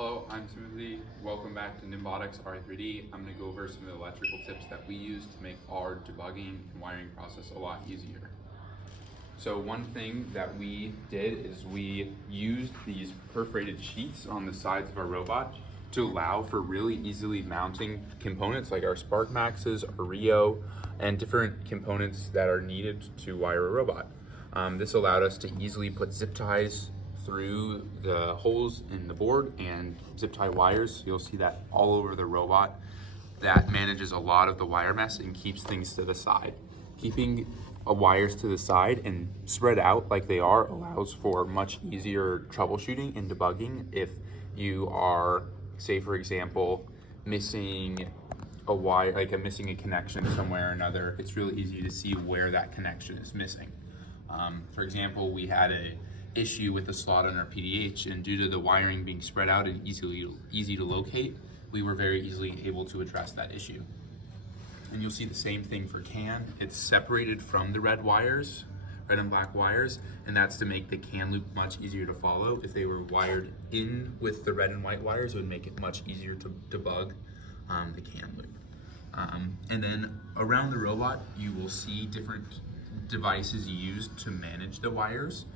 Hello, I'm Timothy. Welcome back to NimBotics RI3D. I'm going to go over some of the electrical tips that we use to make our debugging and wiring process a lot easier. So one thing that we did is we used these perforated sheets on the sides of our robot to allow for really easily mounting components like our Spark Maxes, our Rio, and different components that are needed to wire a robot. This allowed us to easily put zip ties through the holes in the board and zip tie wires. You'll see that all over the robot. That manages a lot of the wire mess and keeps things to the side. Keeping wires to the side and spread out like they are allows for much easier troubleshooting and debugging if you are, say for example, missing a wire, like missing a connection somewhere or another. It's really easy to see where that connection is missing. For example, we had a issue with the slot on our PDH, and due to the wiring being spread out and easy to locate, we were very easily able to address that issue. And you'll see the same thing for CAN. It's separated from the red and black wires, and that's to make the CAN loop much easier to follow. If they were wired in with the red and white wires, it would make it much easier to debug the CAN loop. And then around the robot, you will see different devices used to manage the wires.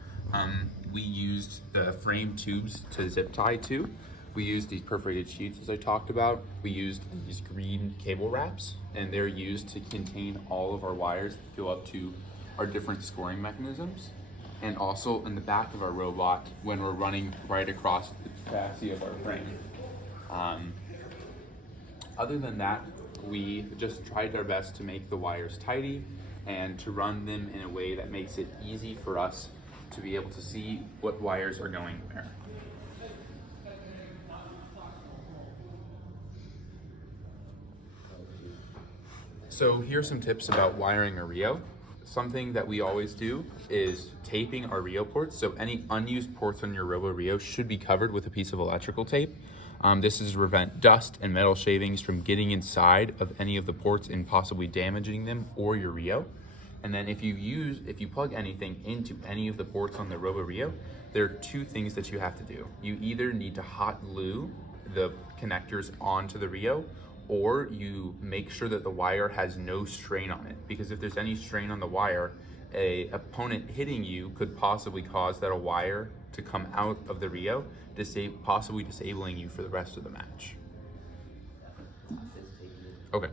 We used the frame tubes to zip tie to. We used these perforated sheets as I talked about. We used these green cable wraps, and they're used to contain all of our wires that go up to our different scoring mechanisms. And also in the back of our robot when we're running right across the chassis of our frame. Other than that, we just tried our best to make the wires tidy and to run them in a way that makes it easy for us to be able to see what wires are going where. So here's some tips about wiring a Rio. Something that we always do is taping our Rio ports. So any unused ports on your RoboRio should be covered with a piece of electrical tape. This is to prevent dust and metal shavings from getting inside of any of the ports and possibly damaging them or your Rio. And then if you plug anything into any of the ports on the RoboRio, there are two things that you have to do. You either need to hot glue the connectors onto the Rio, or you make sure that the wire has no strain on it. Because if there's any strain on the wire, an opponent hitting you could possibly cause that a wire to come out of the Rio, possibly disabling you for the rest of the match. Okay.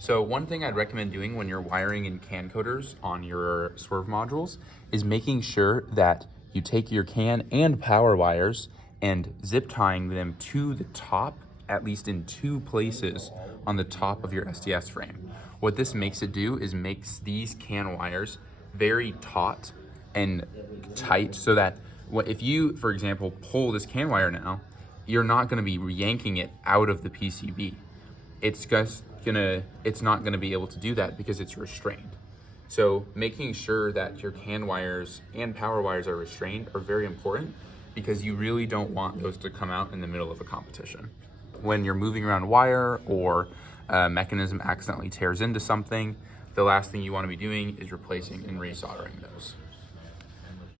So one thing I'd recommend doing when you're wiring in CAN coders on your swerve modules is making sure that you take your CAN and power wires and zip tying them to the top, at least in two places on the top of your SDS frame. What this makes it do is makes these CAN wires very taut and tight so that if you, for example, pull this CAN wire now, you're not gonna be yanking it out of the PCB. It's not gonna be able to do that because it's restrained. So making sure that your CAN wires and power wires are restrained are very important because you really don't want those to come out in the middle of a competition. When you're moving around wire or a mechanism accidentally tears into something, the last thing you wanna be doing is replacing and resoldering those.